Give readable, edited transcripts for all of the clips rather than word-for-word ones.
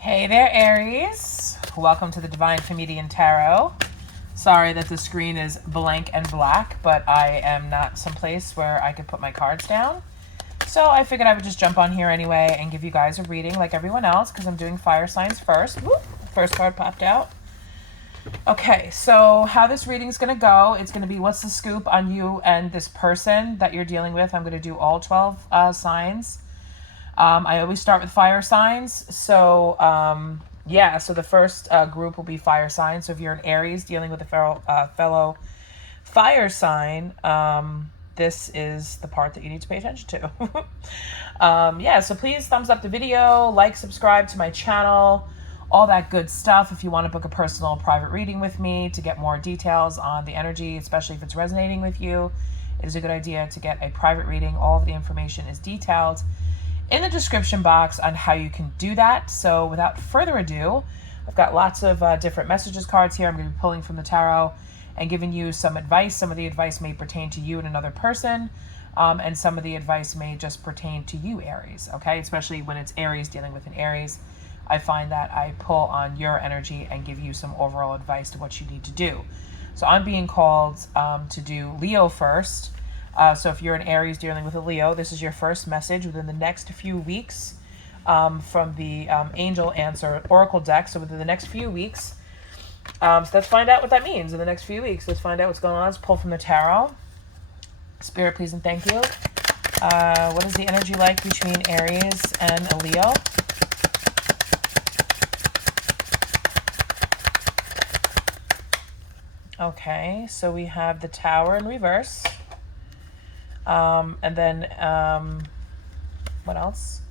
Hey there, Aries. Welcome to the Divine Comedian Tarot. Sorry that the screen is blank and black, but I am not someplace where I could put my cards down. So I figured I would just jump on here anyway and give you guys a reading like everyone else because I'm doing fire signs first. Whoop, first card popped out. Okay, so how this reading is going to go, it's going to be what's the scoop on you and this person that you're dealing with. I'm going to do all 12 signs. I always start with fire signs. So, so the first group will be fire signs. So if you're an Aries dealing with a fellow fire sign, this is the part that you need to pay attention to. So please thumbs up the video, like, subscribe to my channel, all that good stuff. If you want to book a personal private reading with me to get more details on the energy, especially if it's resonating with you, it is a good idea to get a private reading. All of the information is detailed in the description box on how you can do that. So without further ado, I've got lots of different messages cards here. I'm going to be pulling from the tarot and giving you some advice. Some of the advice may pertain to you and another person, and some of the advice may just pertain to you, Aries, okay? Especially when it's Aries dealing with an Aries. I find that I pull on your energy and give you some overall advice to what you need to do. So I'm being called to do Leo first. So if you're an Aries dealing with a Leo, this is your first message within the next few weeks from the Angel Answer Oracle deck. So within the next few weeks, so let's find out what that means in the next few weeks. Let's find out what's going on. Let's pull from the tarot. Spirit, please and thank you. What is the energy like between Aries and a Leo? Okay, so we have the Tower in reverse. And then, what else?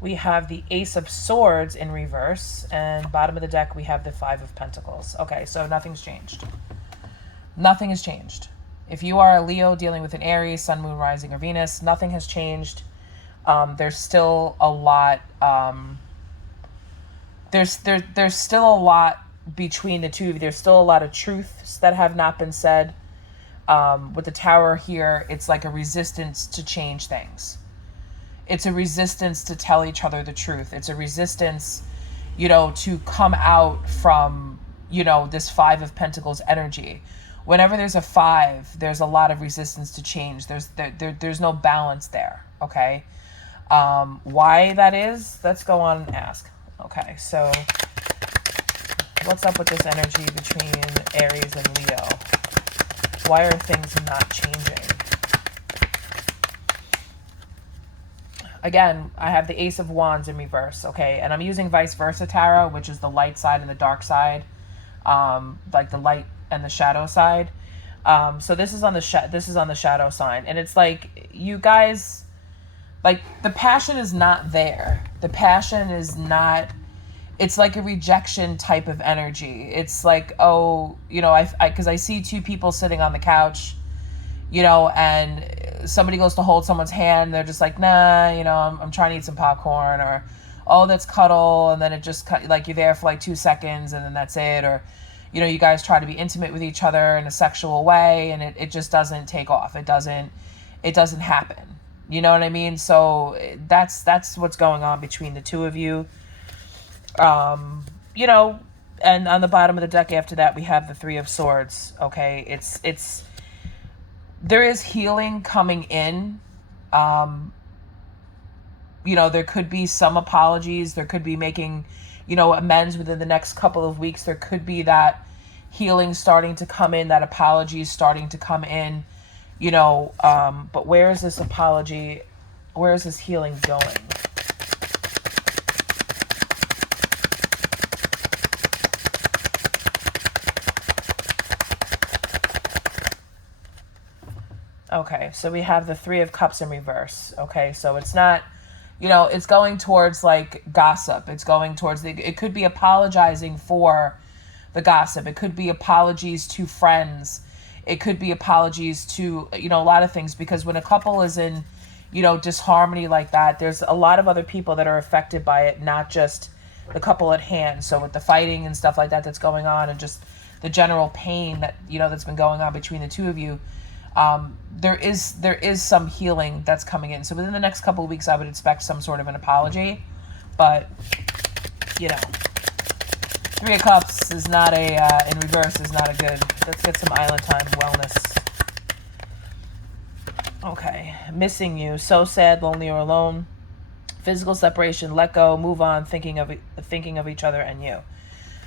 We have the Ace of Swords in reverse, and bottom of the deck, we have the Five of Pentacles. Okay, so nothing's changed. Nothing has changed. If you are a Leo dealing with an Aries, Sun, Moon, Rising, or Venus, nothing has changed. There's still a lot, there's still a lot between the two of you. There's still a lot of truths that have not been said. With the Tower here, it's like a resistance to change things. It's a resistance to tell each other the truth. It's a resistance, to come out from, this Five of Pentacles energy. Whenever there's a five, there's a lot of resistance to change. There's no balance there, okay? Why that is, let's go on and ask. Okay, so what's up with this energy between Aries and Leo? Why are things not changing? Again, I have the Ace of Wands in reverse, okay? And I'm using Vice Versa Tarot, which is the light side and the dark side, like the light and the shadow side. So this is on the shadow side, and it's like you guys, like the passion is not there. The passion is not. It's like a rejection type of energy. It's like, because I see two people sitting on the couch, and somebody goes to hold someone's hand. They're just like, nah, I'm trying to eat some popcorn, or, oh, let's cuddle. And then it just, like, you're there for like 2 seconds and then that's it. Or, you guys try to be intimate with each other in a sexual way and it just doesn't take off. It doesn't happen. You know what I mean? So that's what's going on between the two of you. And on the bottom of the deck after that, we have the Three of Swords. Okay. There is healing coming in. There could be some apologies. There could be making, amends within the next couple of weeks. There could be that healing starting to come in, that apology starting to come in, but where is this apology? Where is this healing going? Okay, so we have the Three of Cups in reverse. Okay, so it's not, it's going towards like gossip. It's going towards, it could be apologizing for the gossip. It could be apologies to friends. It could be apologies to, a lot of things, because when a couple is in, disharmony like that, there's a lot of other people that are affected by it, not just the couple at hand. So with the fighting and stuff like that that's going on, and just the general pain that, that's been going on between the two of you, there is some healing that's coming in. So within the next couple of weeks, I would expect some sort of an apology. But you know, Three of Cups is not a, in reverse is not a good, let's get some island time wellness. Okay, missing you, so sad, lonely or alone. Physical separation, let go, move on, thinking of each other and you.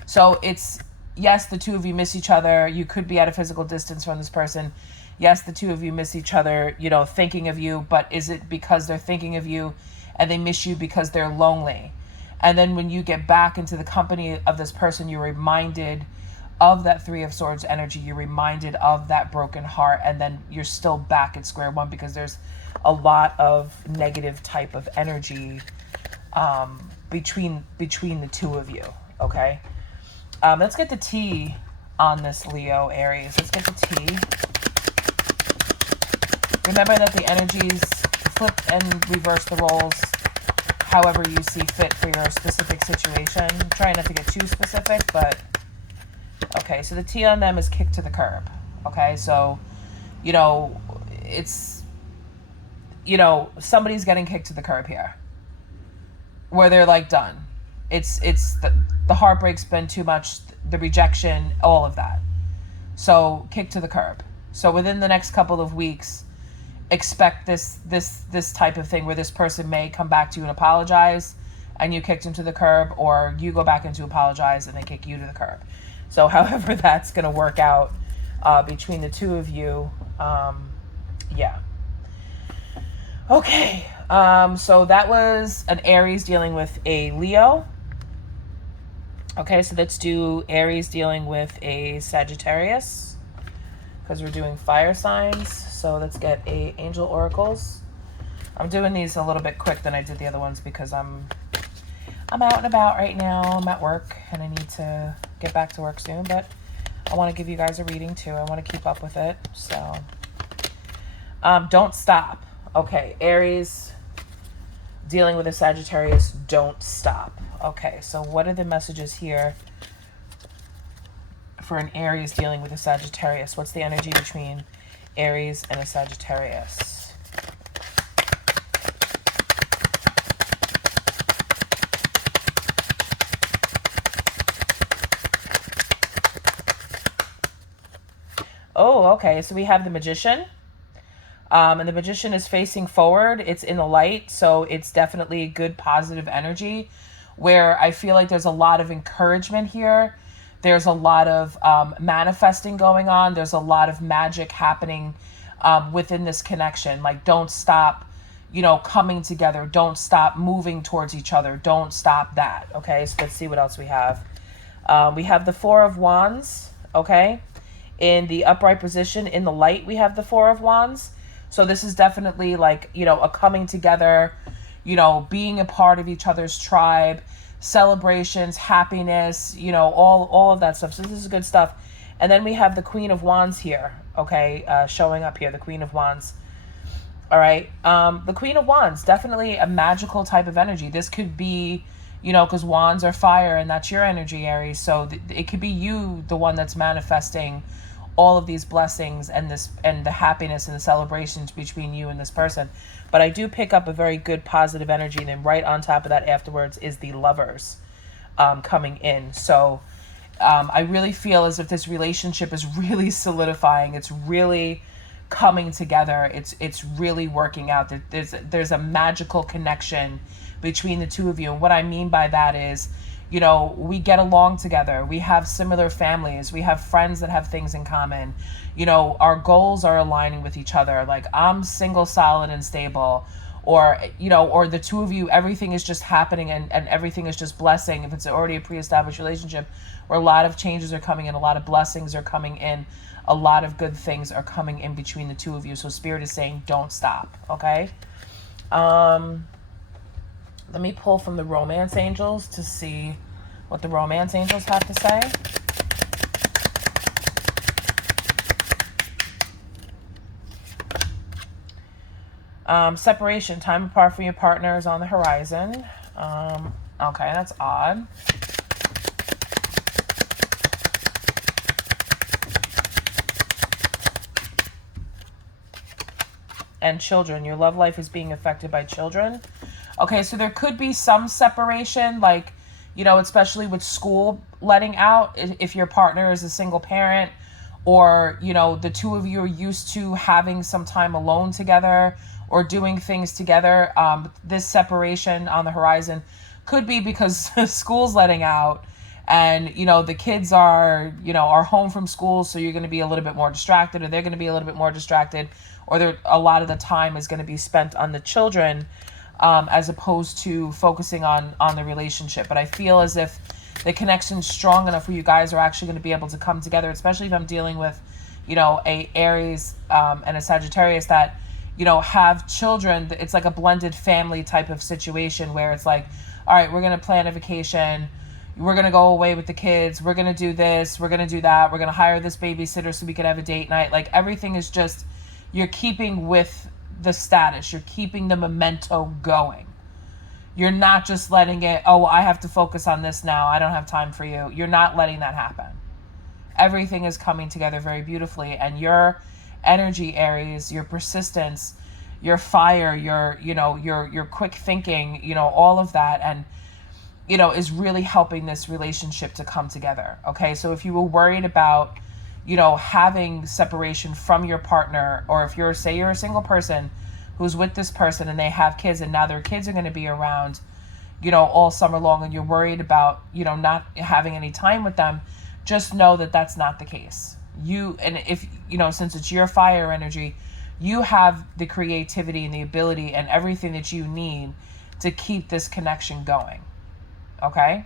So it's, yes, the two of you miss each other. You could be at a physical distance from this person. Yes, the two of you miss each other, you know, thinking of you, but is it because they're thinking of you and they miss you because they're lonely? And then when you get back into the company of this person, you're reminded of that Three of Swords energy. You're reminded of that broken heart, and then you're still back at square one because there's a lot of negative type of energy between the two of you. Okay, let's get the tea on this, Leo, Aries. Let's get the tea. Remember that the energies flip and reverse the roles however you see fit for your specific situation. Try not to get too specific, but okay, so the tea on them is kicked to the curb. Okay, so, you know, it's, you know, somebody's getting kicked to the curb here where they're like done. It's the heartbreak's been too much, the rejection, all of that. So kick to the curb. So within the next couple of weeks, expect this type of thing where this person may come back to you and apologize and you kicked him to the curb, or you go back in to apologize and they kick you to the curb. So however that's going to work out between the two of you, yeah. Okay, so that was an Aries dealing with a Leo. Okay, so let's do Aries dealing with a Sagittarius, because we're doing fire signs. So let's get a angel oracles. I'm doing these a little bit quick than I did the other ones because I'm out and about right now. I'm at work and I need to get back to work soon, but I want to give you guys a reading too. I want to keep up with it. So don't stop. Okay, Aries dealing with a Sagittarius, don't stop. Okay, so what are the messages here for an Aries dealing with a Sagittarius? What's the energy between Aries and a Sagittarius? Oh, okay, so we have the Magician. And the Magician is facing forward. It's in the light, so it's definitely good positive energy where I feel like there's a lot of encouragement here. There's a lot of manifesting going on. There's a lot of magic happening within this connection. Like, don't stop, you know, coming together. Don't stop moving towards each other. Don't stop that. Okay, so let's see what else we have. We have the Four of Wands, okay? In the upright position, in the light, we have the Four of Wands. So this is definitely like, you know, a coming together, you know, being a part of each other's tribe, celebrations, happiness, you know, all of that stuff. So this is good stuff. And then we have the Queen of Wands here, okay, showing up here, the Queen of Wands. All right, the Queen of Wands, definitely a magical type of energy. This could be, you know, because wands are fire and that's your energy, Aries. So it could be you, the one that's manifesting all of these blessings and the happiness and the celebrations between you and this person. But I do pick up a very good positive energy, and then right on top of that afterwards is the Lovers coming in. So I really feel as if this relationship is really solidifying. It's really coming together. It's really working out. There's a magical connection between the two of you. And what I mean by that is, you know, we get along together. We have similar families. We have friends that have things in common. You know, our goals are aligning with each other. Like, I'm single, solid, and stable. Or, you know, or the two of you, everything is just happening and everything is just blessing. If it's already a pre-established relationship where a lot of changes are coming in, a lot of blessings are coming in, a lot of good things are coming in between the two of you. So Spirit is saying, don't stop, okay? Let me pull from the Romance Angels to see what the Romance Angels have to say. Separation, time apart from your partner is on the horizon. Okay, that's odd. And children, your love life is being affected by children. Okay, so there could be some separation, like, you know, especially with school letting out, if your partner is a single parent, or, you know, the two of you are used to having some time alone together or doing things together, this separation on the horizon could be because school's letting out, and, you know, the kids are, you know, are home from school, so you're going to be a little bit more distracted, or they're going to be a little bit more distracted, or a lot of the time is going to be spent on the children, as opposed to focusing on the relationship. But I feel as if the connection's strong enough where you guys are actually going to be able to come together, especially if I'm dealing with, you know, a Aries and a Sagittarius that, you know, have children. It's like a blended family type of situation where it's like, all right, we're going to plan a vacation. We're going to go away with the kids. We're going to do this. We're going to do that. We're going to hire this babysitter so we could have a date night. Like, everything is just, you're keeping with the status. You're keeping the memento going. You're not just letting it, oh, I have to focus on this now, I don't have time for you. You're not letting that happen. Everything is coming together very beautifully. And your energy, Aries, your persistence, your fire, your quick thinking, you know, all of that, and, you know, is really helping this relationship to come together. Okay, so if you were worried about, you know, having separation from your partner, or if you're, say you're a single person who's with this person and they have kids, and now their kids are going to be around, you know, all summer long, and you're worried about, you know, not having any time with them, just know that that's not the case. And if, you know, since it's your fire energy, you have the creativity and the ability and everything that you need to keep this connection going. Okay?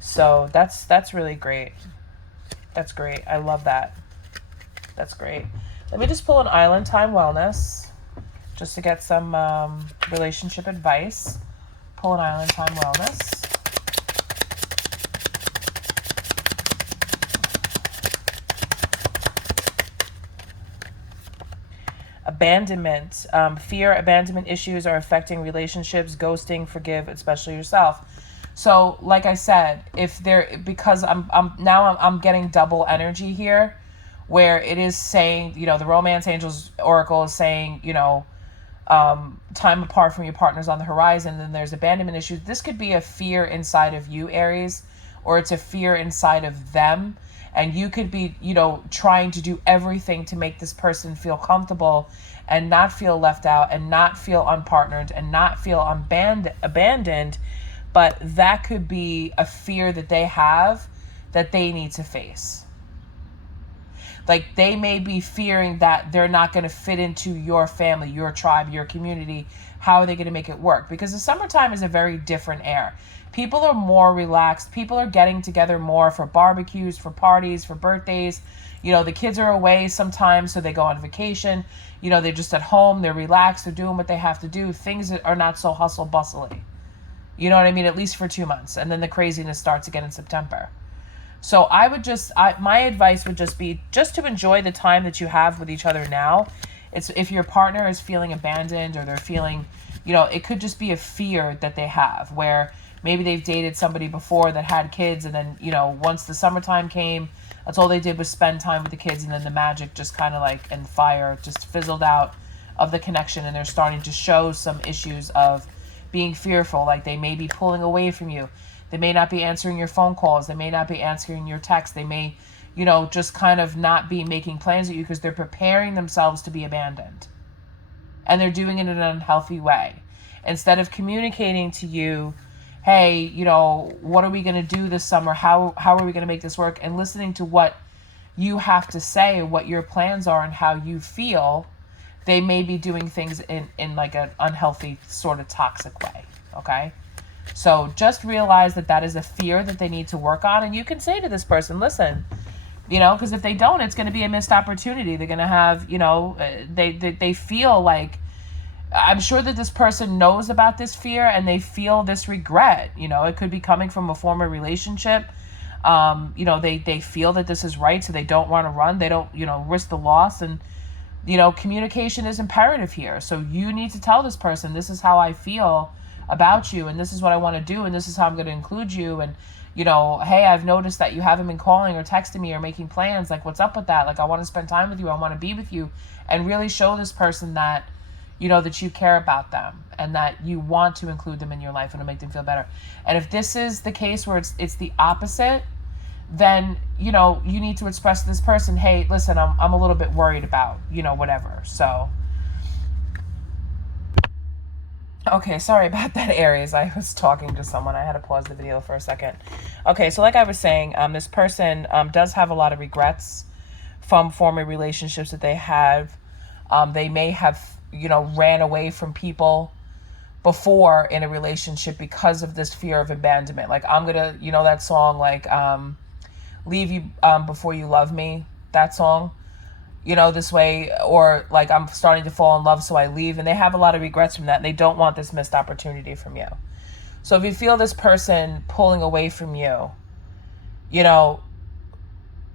So that's really great. That's great. I love that. That's great. Let me just pull an Island Time Wellness just to get some relationship advice. Pull an Island Time Wellness. Abandonment. Fear, abandonment issues are affecting relationships, ghosting, forgive, especially yourself. So, like I said, because I'm getting double energy here, where it is saying, you know, the Romance Angels Oracle is saying, you know, time apart from your partner's on the horizon, then there's abandonment issues. This could be a fear inside of you, Aries, or it's a fear inside of them. And you could be, you know, trying to do everything to make this person feel comfortable and not feel left out and not feel unpartnered and not feel abandoned. But that could be a fear that they have that they need to face. Like, they may be fearing that they're not going to fit into your family, your tribe, your community. How are they going to make it work? Because the summertime is a very different air. People are more relaxed. People are getting together more for barbecues, for parties, for birthdays. You know, the kids are away sometimes, so they go on vacation. You know, they're just at home. They're relaxed. They're doing what they have to do. Things are not so hustle bustly. You know what I mean? At least for 2 months. And then the craziness starts again in September. So my advice would just be just to enjoy the time that you have with each other now. It's if your partner is feeling abandoned, or they're feeling, you know, it could just be a fear that they have, where maybe they've dated somebody before that had kids, and then, you know, once the summertime came, that's all they did was spend time with the kids, and then the magic just kind of like, and fire just fizzled out of the connection, and they're starting to show some issues of being fearful, like they may be pulling away from you. They may not be answering your phone calls. They may not be answering your texts. They may, you know, just kind of not be making plans with you because they're preparing themselves to be abandoned. And they're doing it in an unhealthy way. Instead of communicating to you, hey, you know, what are we going to do this summer? How are we going to make this work? And listening to what you have to say, what your plans are, and how you feel, they may be doing things in like an unhealthy sort of toxic way. Okay? So just realize that is a fear that they need to work on. And you can say to this person, listen, you know, because if they don't, it's going to be a missed opportunity. They're going to have, you know, they feel like, I'm sure that this person knows about this fear and they feel this regret. You know, it could be coming from a former relationship. You know, they feel that this is right, so they don't want to run. They don't, you know, risk the loss. And, you know, communication is imperative here. So you need to tell this person, this is how I feel about you, and this is what I want to do, and this is how I'm going to include you. And, you know, hey, I've noticed that you haven't been calling or texting me or making plans. Like, what's up with that? Like, I want to spend time with you. I want to be with you. And really show this person that, you know, that you care about them and that you want to include them in your life and to make them feel better. And if this is the case where it's the opposite, then, you know, you need to express to this person, hey, listen, I'm a little bit worried about, you know, whatever. So, okay, sorry about that, Aries. I was talking to someone. I had to pause the video for a second. Okay, so like I was saying, this person does have a lot of regrets from former relationships that they have. They may have, you know, ran away from people before in a relationship because of this fear of abandonment. Like, I'm gonna, you know, that song, like, leave you before you love me, that song, you know, this way, or like, I'm starting to fall in love, so I leave. And they have a lot of regrets from that, and they don't want this missed opportunity from you. So if you feel this person pulling away from you, you know,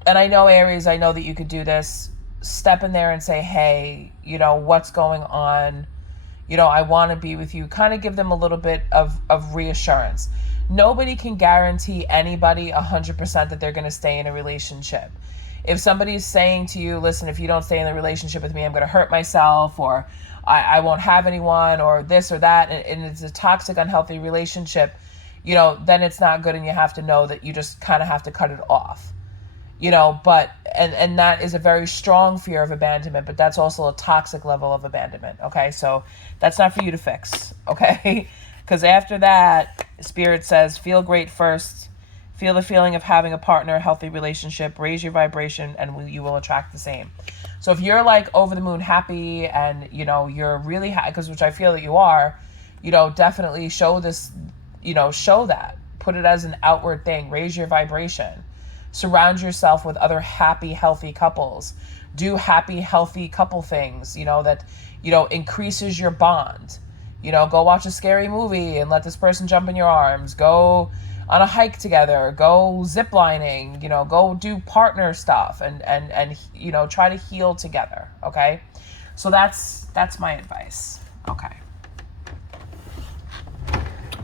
and I know, Aries, I know that you could do this, step in there and say, hey, you know, what's going on? You know, I want to be with you. Kind of give them a little bit of reassurance. Nobody can guarantee anybody 100% that they're going to stay in a relationship. If somebody's saying to you, listen, if you don't stay in the relationship with me, I'm going to hurt myself, or I won't have anyone, or this or that, and it's a toxic, unhealthy relationship, you know, then it's not good, and you have to know that you just kind of have to cut it off. You know, but, and that is a very strong fear of abandonment, but that's also a toxic level of abandonment, okay? So that's not for you to fix, okay? Because after that, Spirit says, feel great first. Feel the feeling of having a partner, a healthy relationship, raise your vibration, and you will attract the same. So if you're like over the moon happy and, you know, you're really happy, because which I feel that you are, you know, definitely show this, you know, show that. Put it as an outward thing. Raise your vibration. Surround yourself with other happy, healthy couples. Do happy, healthy couple things, you know, that, you know, increases your bond. You know, go watch a scary movie and let this person jump in your arms. Go on a hike together. Go ziplining, you know, go do partner stuff and you know, try to heal together, okay? So that's my advice, okay?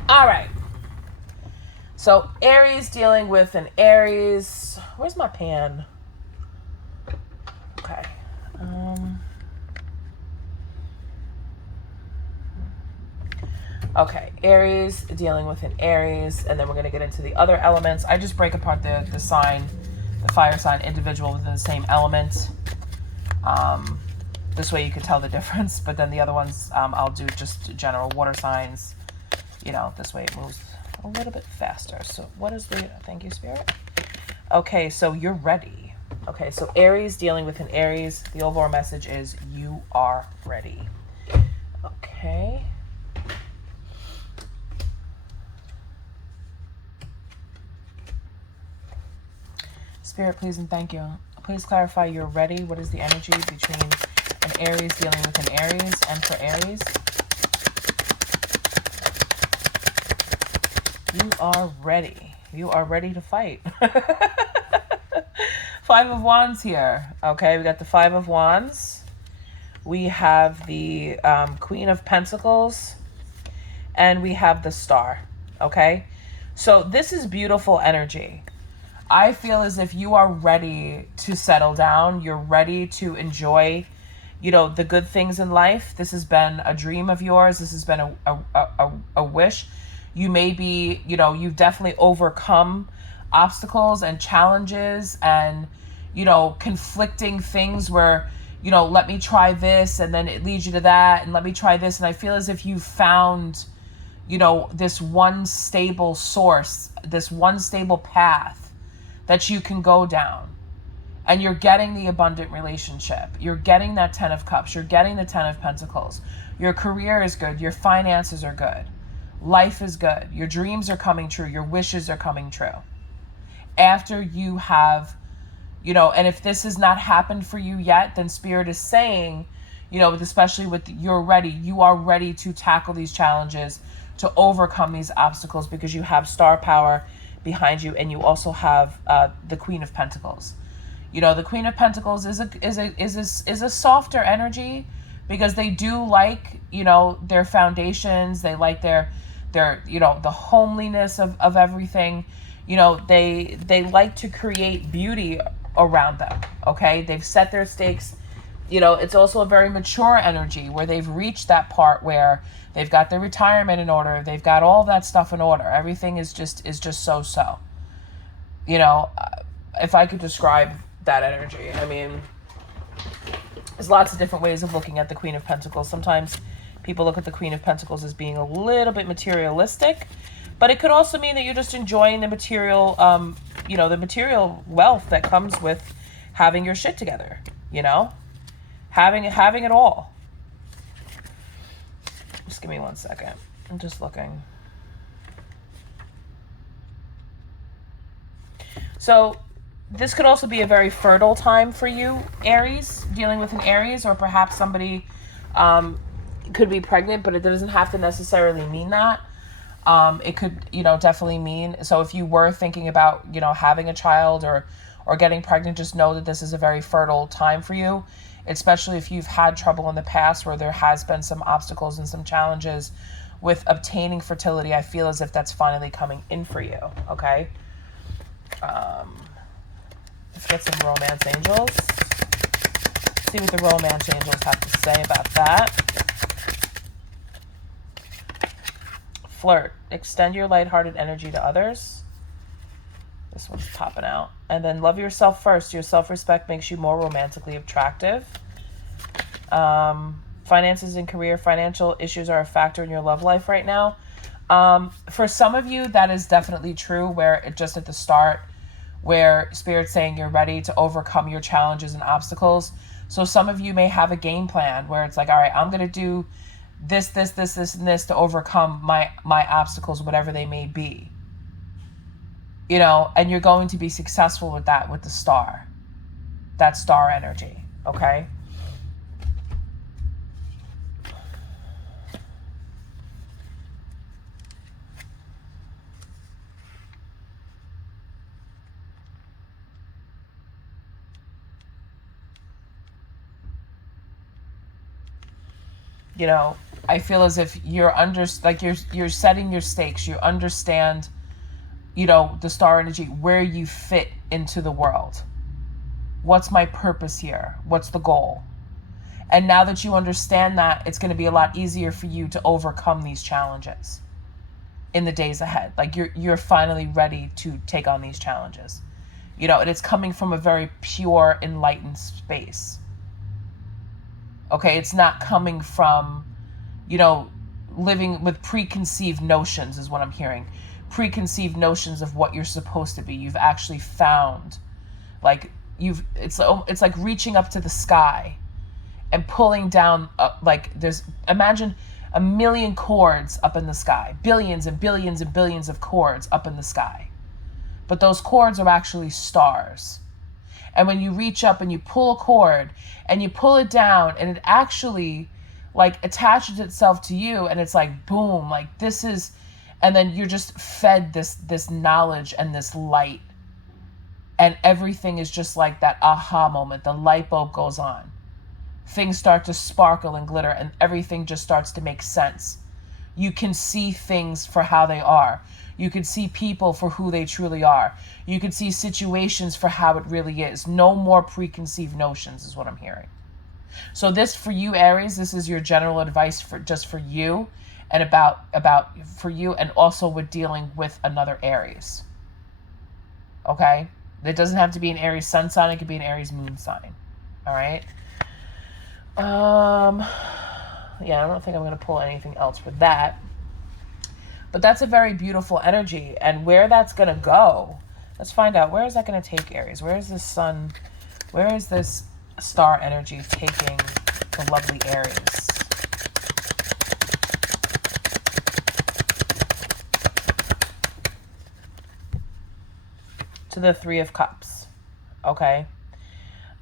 All right. So Aries dealing with an Aries. Where's my pen? Okay. Okay, Aries dealing with an Aries, and then we're going to get into the other elements. I just break apart the sign, the fire sign individual within the same element. This way you can tell the difference, but then the other ones I'll do just general water signs. You know, this way it moves a little bit faster. So what is the, thank you, Spirit. Okay, so you're ready. Okay, so Aries dealing with an Aries, the overall message is you are ready. Okay. Spirit, please and thank you. Please clarify you're ready. What is the energy between an Aries dealing with an Aries and for Aries? You are ready. You are ready to fight. Five of Wands here. Okay, we got the Five of Wands. We have the Queen of Pentacles. And we have the Star. Okay, so this is beautiful energy. I feel as if you are ready to settle down. You're ready to enjoy, you know, the good things in life. This has been a dream of yours. This has been a wish. You may be, you know, you've definitely overcome obstacles and challenges and, you know, conflicting things where, you know, let me try this and then it leads you to that and let me try this. And I feel as if you found, you know, this one stable source, this one stable path that you can go down. And you're getting the abundant relationship. You're getting that 10 of Cups. You're getting the 10 of Pentacles. Your career is good. Your finances are good. Life is good. Your dreams are coming true. Your wishes are coming true. After you have, you know, and if this has not happened for you yet, then Spirit is saying, you know, especially with you're ready, you are ready to tackle these challenges, to overcome these obstacles because you have star power behind you and you also have the Queen of Pentacles. You know, the Queen of Pentacles is a softer energy because they do like, you know, their foundations. They like their, you know, the homeliness of everything. You know, they like to create beauty around them. Okay. They've set their stakes You know, it's also a very mature energy where they've reached that part where they've got their retirement in order. They've got all that stuff in order. Everything is just so. You know, if I could describe that energy, I mean, there's lots of different ways of looking at the Queen of Pentacles. Sometimes people look at the Queen of Pentacles as being a little bit materialistic, but it could also mean that you're just enjoying the material, you know, the material wealth that comes with having your shit together, you know? Having it all. Just give me 1 second. I'm just looking. So this could also be a very fertile time for you, Aries, dealing with an Aries, or perhaps somebody could be pregnant, but it doesn't have to necessarily mean that. It could, you know, definitely mean, so if you were thinking about, you know, having a child or getting pregnant, just know that this is a very fertile time for you, especially if you've had trouble in the past where there has been some obstacles and some challenges with obtaining fertility. I feel as if that's finally coming in for you, okay? Let's get some romance angels. See what the romance angels have to say about that. Flirt. Extend your lighthearted energy to others. This one's topping out. And then love yourself first. Your self-respect makes you more romantically attractive. Finances and career. Financial issues are a factor in your love life right now. For some of you, that is definitely true, where it just at the start, where Spirit's saying you're ready to overcome your challenges and obstacles. So some of you may have a game plan where it's like, all right, I'm going to do this, and this to overcome my obstacles, whatever they may be. You know, and you're going to be successful with that, with the star. That star energy, okay? You know, I feel as if you're you're setting your stakes. You understand, you know, the star energy, where you fit into the world. What's my purpose here? What's the goal? And now that you understand that, it's going to be a lot easier for you to overcome these challenges in the days ahead. Like you're finally ready to take on these challenges. You know, and it's coming from a very pure, enlightened space. Okay, it's not coming from, you know, living with preconceived notions is what I'm hearing. Preconceived notions of what you're supposed to be. You've actually found, like, it's like reaching up to the sky and pulling down, imagine a million cords up in the sky. Billions and billions and billions of cords up in the sky. But those cords are actually stars. And when you reach up and you pull a cord and you pull it down, and it actually like attaches itself to you, and it's like boom, like this is, and then you're just fed this knowledge and this light, and everything is just like that aha moment. The light bulb goes on, things start to sparkle and glitter, and everything just starts to make sense. You can see things for how they are. You can see people for who they truly are. You can see situations for how it really is. No more preconceived notions is what I'm hearing. So this, for you, Aries, this is your general advice for just for you, and about for you, and also with dealing with another Aries. Okay? It doesn't have to be an Aries sun sign. It could be an Aries moon sign. All right? Yeah, I don't think I'm going to pull anything else for that. But that's a very beautiful energy. And where that's going to go, let's find out. Where is that going to take Aries? Where is this sun? Where is this star energy taking the lovely Aries? To the Three of Cups. Okay?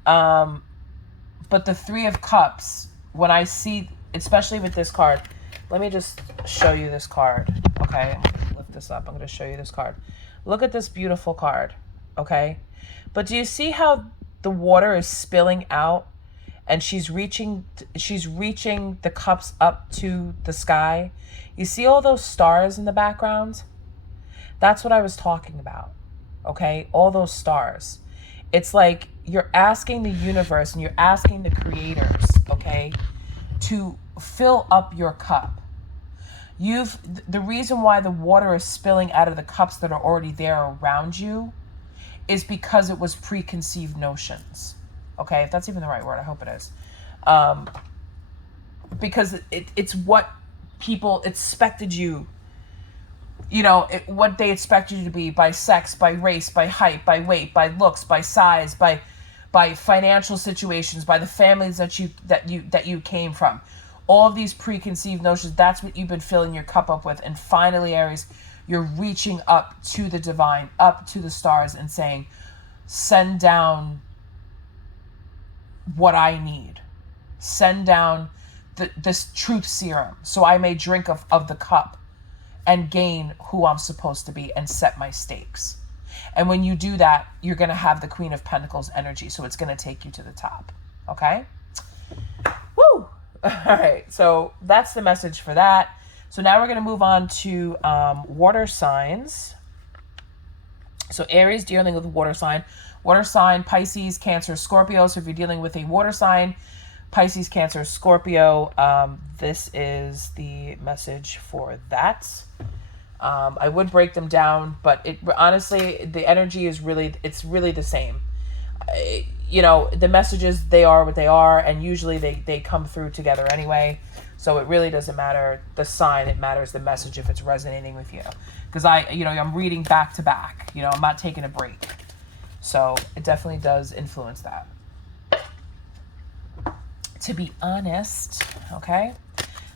But the Three of Cups, when I see, especially with this card, let me just show you this card, okay? I'm going to lift this up. I'm going to show you this card. Look at this beautiful card, okay? But do you see how the water is spilling out, and she's reaching the cups up to the sky? You see all those stars in the background? That's what I was talking about, okay? All those stars. It's like you're asking the universe and you're asking the creators, okay, to fill up your cup. The reason why the water is spilling out of the cups that are already there around you is because it was preconceived notions. Okay, if that's even the right word, I hope it is. Because it's what people expected you, what they expected you to be, by sex, by race, by height, by weight, by looks, by size, by financial situations, by the families that you came from. All of these preconceived notions, that's what you've been filling your cup up with. And finally, Aries, you're reaching up to the divine, up to the stars, and saying, send down what I need. Send down this truth serum so I may drink of the cup and gain who I'm supposed to be and set my stakes. And when you do that, you're going to have the Queen of Pentacles energy. So it's going to take you to the top. Okay? Woo! All right. So that's the message for that. So now we're going to move on to water signs. So Aries, dealing with water sign. Water sign, Pisces, Cancer, Scorpio. So if you're dealing with a water sign, Pisces, Cancer, Scorpio, this is the message for that. I would break them down, but honestly, the energy is it's really the same. The messages, they are what they are, and usually they come through together anyway. So it really doesn't matter the sign, it matters the message if it's resonating with you. Because I'm reading back to back, I'm not taking a break. So it definitely does influence that. To be honest, okay?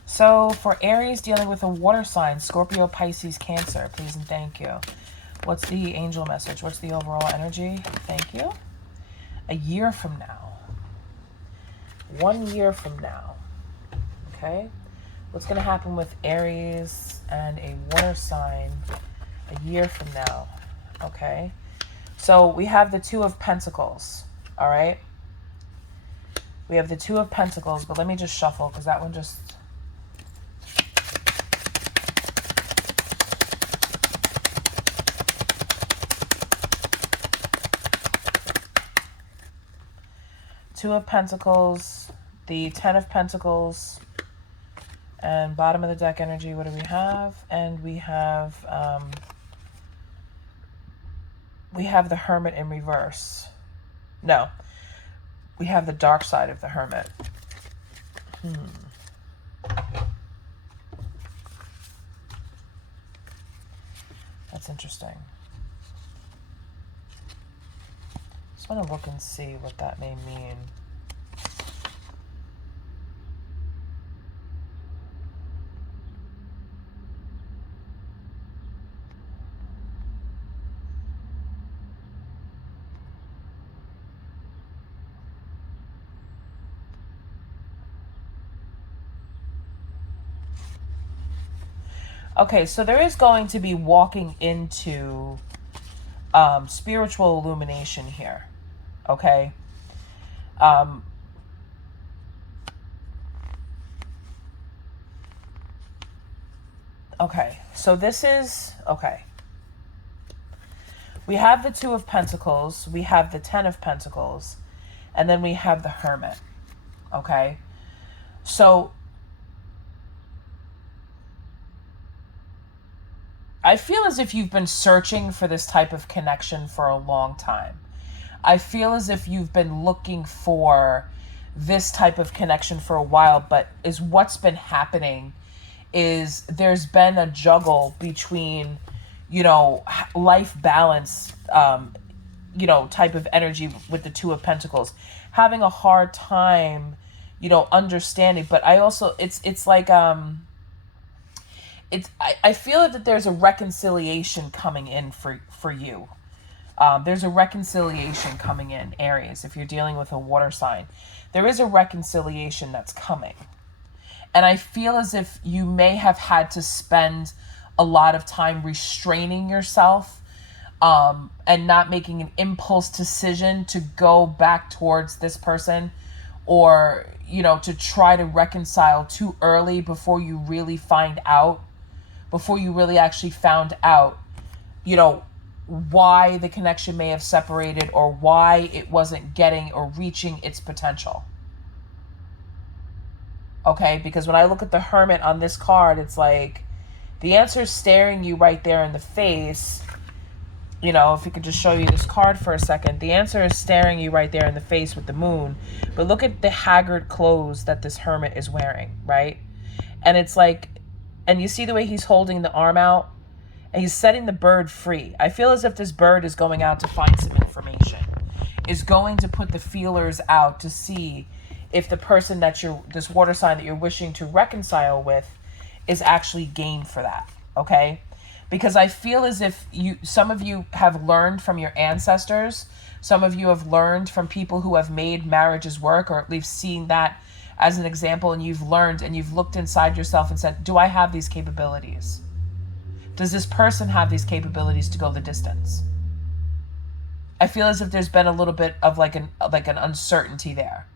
So for Aries, dealing with a water sign, Scorpio, Pisces, Cancer, please and thank you. What's the angel message? What's the overall energy? Thank you. A year from now. 1 year from now. Okay? What's going to happen with Aries and a water sign a year from now? Okay? So we have the Two of Pentacles. All right? We have the Two of Pentacles, but let me just shuffle because that one just... Two of Pentacles, the Ten of Pentacles, and bottom of the deck energy, what do we have? And we have the Hermit in reverse. No. We have the dark side of the Hermit. That's interesting. Just want to look and see what that may mean. Okay, so there is going to be walking into spiritual illumination here. Okay. Okay, so this is, okay. We have the Two of Pentacles, we have the Ten of Pentacles, and then we have the Hermit. Okay. So I feel as if you've been searching for this type of connection for a long time. I feel as if you've been looking for this type of connection for a while, but what's been happening is there's been a juggle between, life balance, type of energy with the Two of Pentacles, having a hard time, understanding. But I also, it's like, I feel that there's a reconciliation coming in for you. There's a reconciliation coming in, Aries, if you're dealing with a water sign. There is a reconciliation that's coming. And I feel as if you may have had to spend a lot of time restraining yourself and not making an impulse decision to go back towards this person, or, to try to reconcile too early before you really actually found out, why the connection may have separated or why it wasn't getting or reaching its potential. Okay, because when I look at the Hermit on this card, it's like the answer is staring you right there in the face. You know, if we could just show you this card for a second, the answer is staring you right there in the face with the moon. But look at the haggard clothes that this Hermit is wearing, right? And it's like, and you see the way he's holding the arm out and he's setting the bird free. I feel as if this bird is going out to find some information, is going to put the feelers out to see if the person that this water sign that you're wishing to reconcile with is actually game for that, okay? Because I feel as if some of you have learned from your ancestors. Some of you have learned from people who have made marriages work, or at least seen that as an example, and you've learned and you've looked inside yourself and said, do I have these capabilities? Does this person have these capabilities to go the distance? I feel as if there's been a little bit of like an uncertainty there.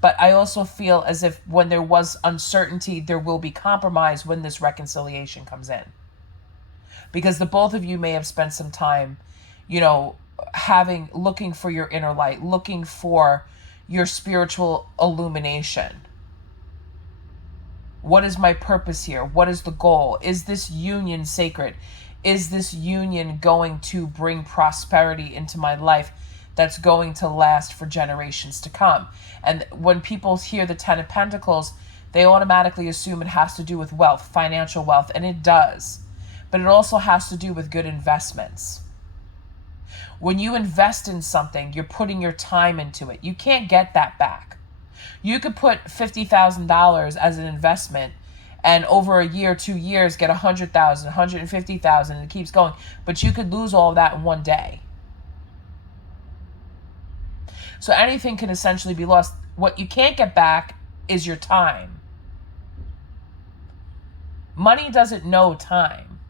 But I also feel as if when there was uncertainty, there will be compromise when this reconciliation comes in. Because the both of you may have spent some time, you know, looking for your inner light, looking for your spiritual illumination. What is my purpose here? What is the goal? Is this union sacred? Is this union going to bring prosperity into my life that's going to last for generations to come? And when people hear the Ten of Pentacles, they automatically assume it has to do with wealth, financial wealth, and it does. But it also has to do with good investments. When you invest in something, you're putting your time into it. You can't get that back. You could put $50,000 as an investment and over a year, 2 years, get 100,000, 150,000, and it keeps going. But you could lose all of that in one day. So anything can essentially be lost. What you can't get back is your time. Money doesn't know time.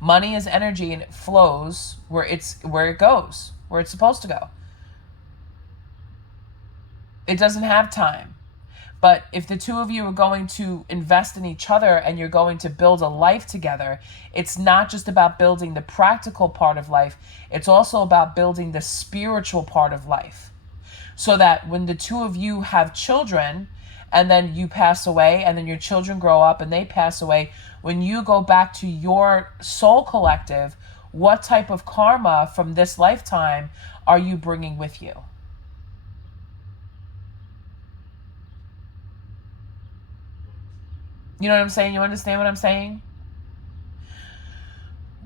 Money is energy and it flows where it goes, where it's supposed to go. It doesn't have time. But if the two of you are going to invest in each other and you're going to build a life together, it's not just about building the practical part of life. It's also about building the spiritual part of life. So that when the two of you have children and then you pass away and then your children grow up and they pass away, when you go back to your soul collective, what type of karma from this lifetime are you bringing with you? You know what I'm saying? You understand what I'm saying?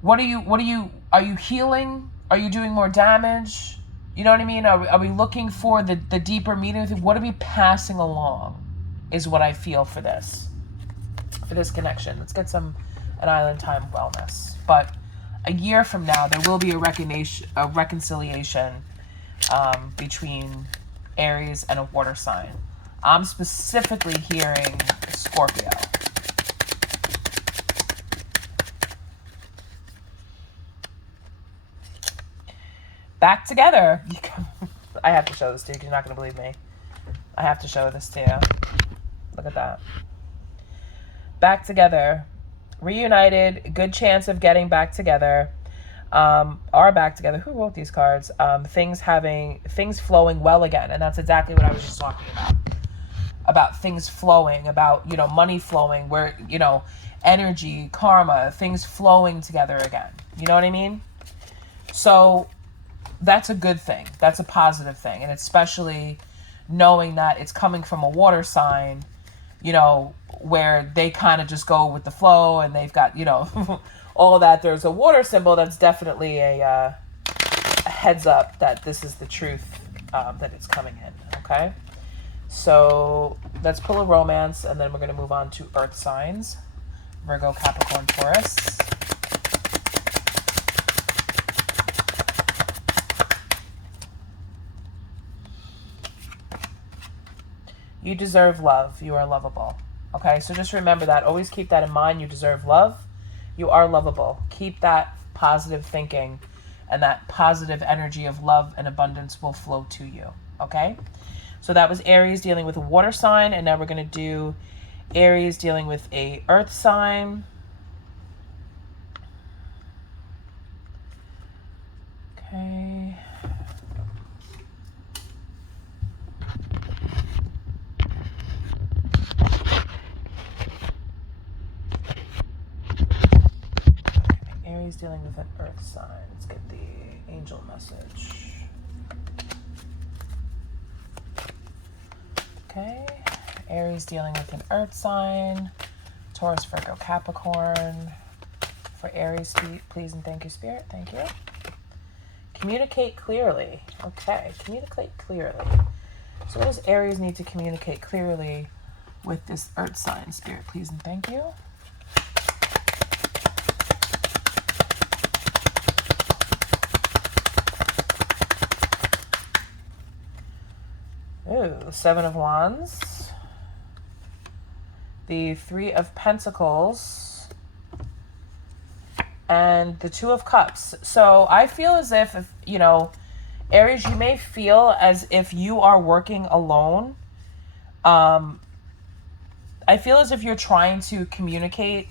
Are you healing? Are you doing more damage? You know what I mean? Are we looking for the deeper meaning? What are we passing along is what I feel for this connection. Let's get an island time wellness. But a year from now, there will be a reconciliation between Aries and a water sign. I'm specifically hearing Scorpio. Back together. I have to show this to you because you're not going to believe me. I have to show this to you. Look at that. Back together. Reunited. Good chance of getting back together. Are back together. Who wrote these cards? Things flowing well again. And that's exactly what I was just talking about things flowing, about, money flowing, where, energy, karma, things flowing together again. You know what I mean? So that's a good thing. That's a positive thing. And especially knowing that it's coming from a water sign, where they kind of just go with the flow and they've got, all of that. There's a water symbol that's definitely a heads up that this is the truth, that it's coming in. Okay. So let's pull a romance and then we're going to move on to earth signs. Virgo, Capricorn, Taurus. You deserve love. You are lovable. Okay, so just remember that. Always keep that in mind. You deserve love. You are lovable. Keep that positive thinking, and that positive energy of love and abundance will flow to you. Okay? So that was Aries dealing with a water sign, and now we're going to do Aries dealing with a earth sign. Okay. Aries dealing with an earth sign. Let's get the angel message. Okay. Aries dealing with an earth sign. Taurus, Virgo, Capricorn. For Aries, please and thank you, Spirit. Thank you. Communicate clearly. Okay. Communicate clearly. So what does Aries need to communicate clearly with this earth sign? Spirit, please and thank you. Ooh, Seven of Wands. The Three of Pentacles. And the Two of Cups. So I feel as if, you know, Aries, you may feel as if you are working alone. I feel as if you're trying to communicate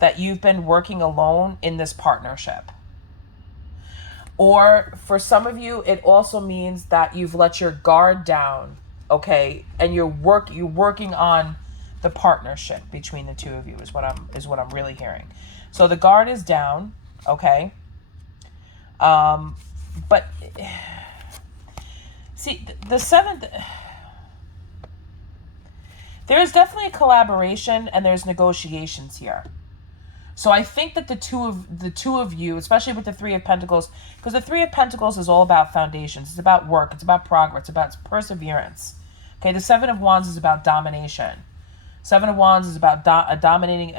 that you've been working alone in this partnership. Or for some of you, it also means that you've let your guard down, okay? And you're working on the partnership between the two of you is what I'm really hearing. So the guard is down, okay? But see, the seventh, there's definitely a collaboration and there's negotiations here. So I think that the two of you, especially with the Three of Pentacles, because the Three of Pentacles is all about foundations. It's about work. It's about progress. It's about perseverance. Okay, the Seven of Wands is about domination. Seven of Wands is about dominating,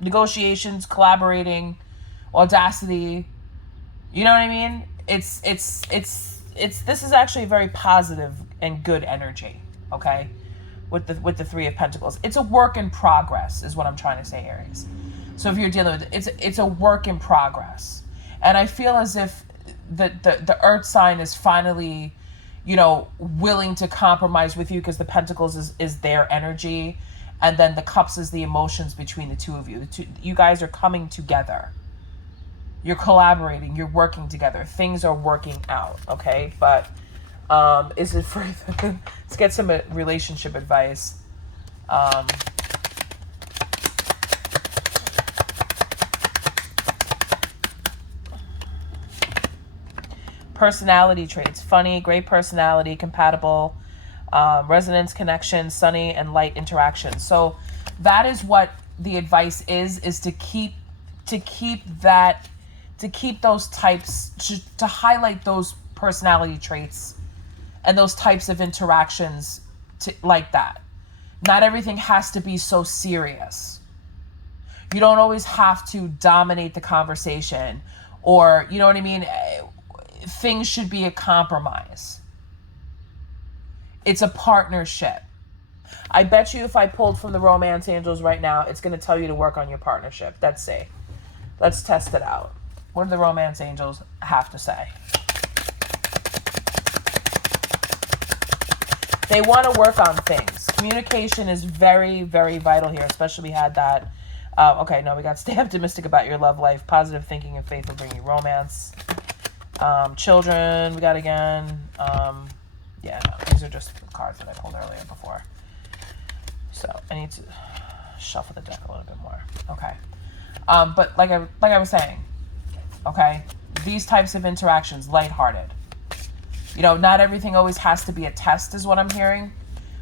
negotiations, collaborating, audacity. You know what I mean? It's this is actually a very positive and good energy. Okay. With the Three of Pentacles, it's a work in progress is what I'm trying to say, Aries. So if you're dealing with it, it's a work in progress, and I feel as if the earth sign is finally, you know, willing to compromise with you, because the Pentacles is their energy, and then the Cups is the emotions between the two of you. You guys are coming together. You're collaborating. You're working together. Things are working out. Okay, but. Is it for let's get some relationship advice. Personality traits: funny, great personality, compatible, resonance, connection, sunny and light interaction. So that is what the advice is to keep those types, to highlight those personality traits and those types of interactions like that. Not everything has to be so serious. You don't always have to dominate the conversation, or, you know what I mean? Things should be a compromise. It's a partnership. I bet you if I pulled from the romance angels right now, it's going to tell you to work on your partnership. Let's see. Let's test it out. What do the romance angels have to say? They want to work on things. Communication is very, very vital here, especially we had that. Okay, no, we got stay optimistic about your love life. Positive thinking and faith will bring you romance. Children, we got again. Yeah, no, these are just the cards that I pulled earlier before. So I need to shuffle the deck a little bit more. Okay. But like I was saying, okay, these types of interactions, lighthearted. You know, not everything always has to be a test is what I'm hearing,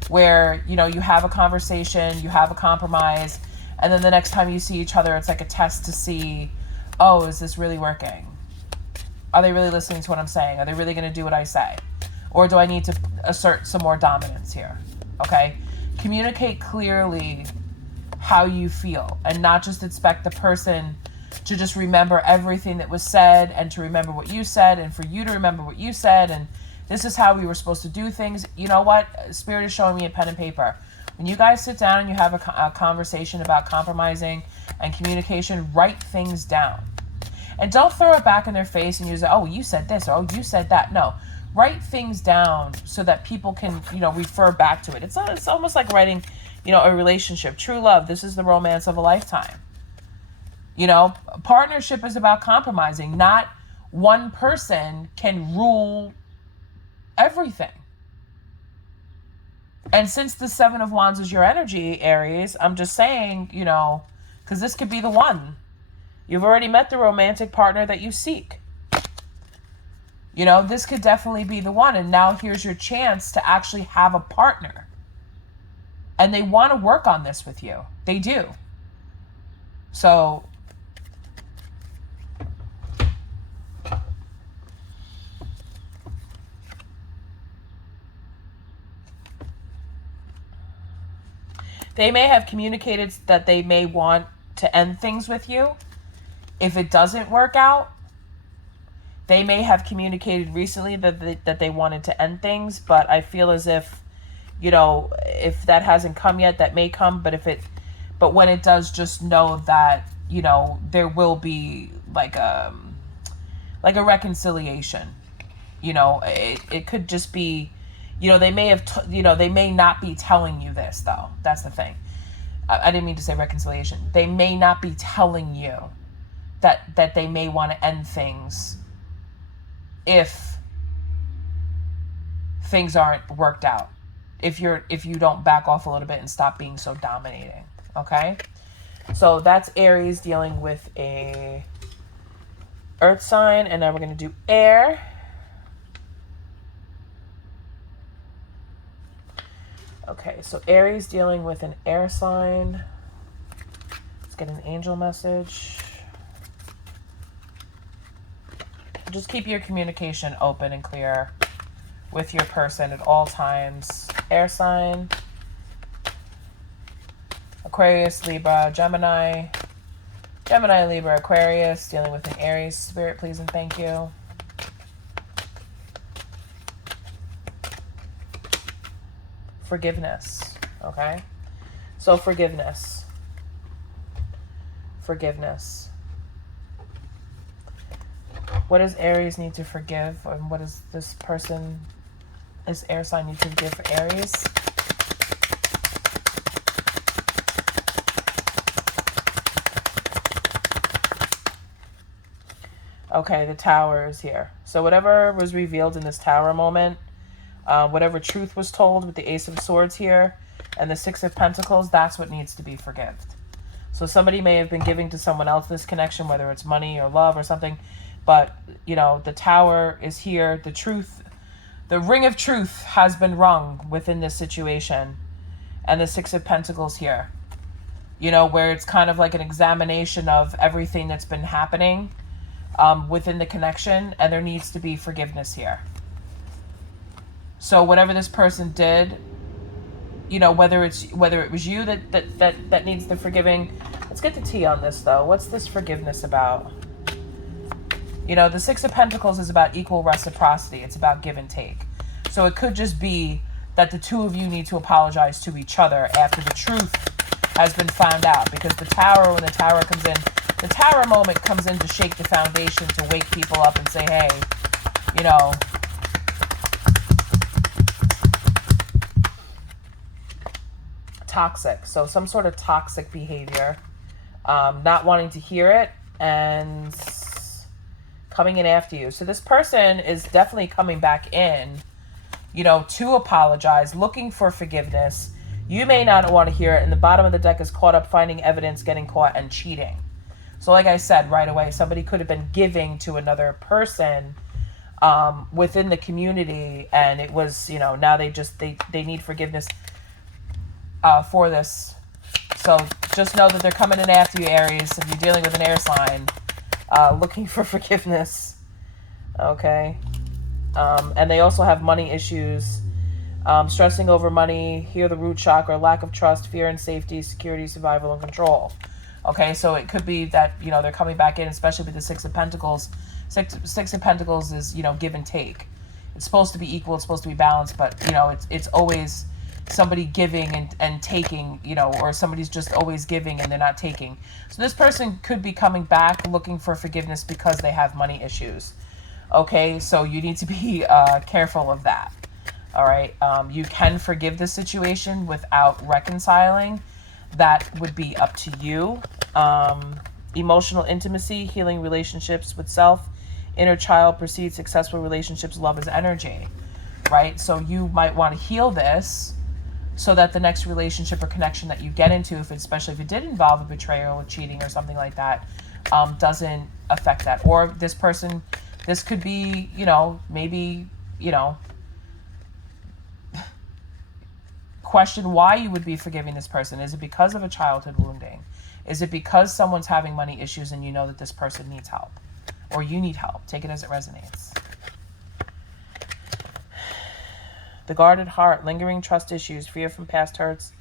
where, you know, you have a conversation, you have a compromise, and then the next time you see each other, it's like a test to see, oh, is this really working? Are they really listening to what I'm saying? Are they really going to do what I say? Or do I need to assert some more dominance here? Okay? Communicate clearly how you feel, and not just expect the person to just remember everything that was said and to remember what you said and for you to remember what you said and this is how we were supposed to do things. You know what? Spirit is showing me a pen and paper. When you guys sit down and you have a conversation about compromising and communication, write things down. And don't throw it back in their face and use it, oh, you said this, or oh, you said that. No. Write things down so that people can, you know, refer back to it. It's almost like writing, you know, a relationship. True love. This is the romance of a lifetime. You know, partnership is about compromising. Not one person can rule everything. And since the Seven of Wands is your energy, Aries, I'm just saying, you know, because this could be the one. You've already met the romantic partner that you seek. You know, this could definitely be the one. And now here's your chance to actually have a partner. And they want to work on this with you. They do. So they may have communicated that they may want to end things with you. If it doesn't work out, they may have communicated recently that they wanted to end things, but I feel as if, you know, if that hasn't come yet, that may come, but when it does, just know that, you know, there will be like a reconciliation. You know, it could just be, you know, they may have, they may not be telling you this, though. That's the thing. I didn't mean to say reconciliation. They may not be telling you that they may want to end things if things aren't worked out. If you don't back off a little bit and stop being so dominating. Okay? So that's Aries dealing with a earth sign, and now we're going to do air. Okay, so Aries dealing with an air sign. Let's get an angel message. Just keep your communication open and clear with your person at all times. Air sign. Aquarius, Libra, Gemini. Gemini, Libra, Aquarius, dealing with an Aries. Spirit, please and thank you. Forgiveness. Okay? So forgiveness. Forgiveness. What does Aries need to forgive? And what does this air sign need to forgive for Aries? Okay, the Tower is here. So whatever was revealed in this Tower moment, whatever truth was told with the Ace of Swords here and the Six of Pentacles, that's what needs to be forgiven. So somebody may have been giving to someone else this connection, whether it's money or love or something, but, you know, the Tower is here. The truth, the ring of truth has been rung within this situation. And the Six of Pentacles here, you know, where it's kind of like an examination of everything that's been happening within the connection, and there needs to be forgiveness here. So whatever this person did, you know, whether it was you that needs the forgiving. Let's get the tea on this, though. What's this forgiveness about? You know, the Six of Pentacles is about equal reciprocity. It's about give and take. So it could just be that the two of you need to apologize to each other after the truth has been found out. Because the Tower, when the Tower comes in, the Tower moment comes in to shake the foundation, to wake people up and say, hey, you know, toxic. So some sort of toxic behavior, not wanting to hear it and coming in after you. So this person is definitely coming back in, you know, to apologize, looking for forgiveness. You may not want to hear it. And the bottom of the deck is caught up, finding evidence, getting caught, and cheating. So like I said, right away, somebody could have been giving to another person within the community, and it was, you know, now they need forgiveness for this. So just know that they're coming in after you, Aries, if you're dealing with an air sign, looking for forgiveness. Okay. And they also have money issues, stressing over money, hear the root chakra, lack of trust, fear and safety, security, survival, and control. Okay, so it could be that, you know, they're coming back in, especially with the Six of Pentacles. Six of Pentacles is, you know, give and take. It's supposed to be equal, it's supposed to be balanced, but, you know, it's always somebody giving and taking, you know, or somebody's just always giving and they're not taking. So this person could be coming back looking for forgiveness because they have money issues. Okay, so you need to be careful of that. All right, you can forgive the situation without reconciling. That would be up to you. emotional intimacy, healing relationships with self, inner child precedes successful relationships, love is energy, right? So you might want to heal this so that the next relationship or connection that you get into, especially if it did involve a betrayal or cheating or something like that, doesn't affect that. Or this person, this could be, maybe, question why you would be forgiving this person. Is it because of a childhood wounding? Is it because someone's having money issues and you know that this person needs help? Or you need help? Take it as it resonates. The guarded heart, lingering trust issues, fear from past hurts,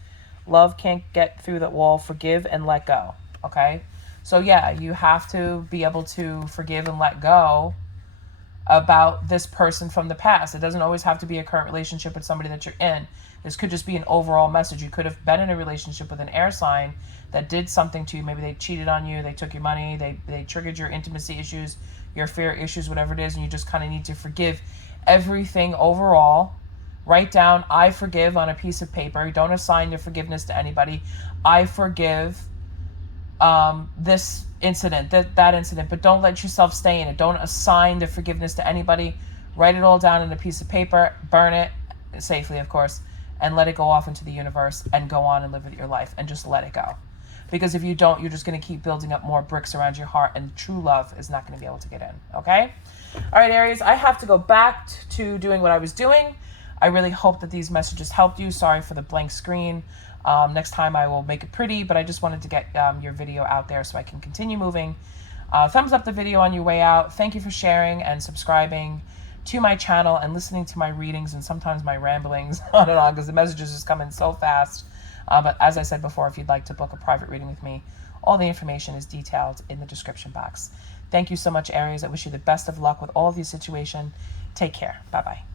love can't get through that wall, forgive and let go. Okay? So yeah, you have to be able to forgive and let go about this person from the past. It doesn't always have to be a current relationship with somebody that you're in. This could just be an overall message. You could have been in a relationship with an air sign that did something to you. Maybe they cheated on you, they took your money, they triggered your intimacy issues, your fear issues, whatever it is, and you just kind of need to forgive everything overall. Write down, I forgive on a piece of paper. Don't assign your forgiveness to anybody. I forgive this incident, that incident, but don't let yourself stay in it. Don't assign the forgiveness to anybody. Write it all down in a piece of paper, burn it safely, of course, and let it go off into the universe and go on and live with your life and just let it go. Because if you don't, you're just going to keep building up more bricks around your heart and true love is not going to be able to get in. Okay? All right, Aries, I have to go back to doing what I was doing. I really hope that these messages helped you. Sorry for the blank screen. Next time I will make it pretty, but I just wanted to get your video out there so I can continue moving. Thumbs up the video on your way out. Thank you for sharing and subscribing to my channel and listening to my readings and sometimes my ramblings on and on because the messages just come in so fast. But as I said before, if you'd like to book a private reading with me, all the information is detailed in the description box. Thank you so much, Aries. I wish you the best of luck with all of your situation. Take care. Bye-bye.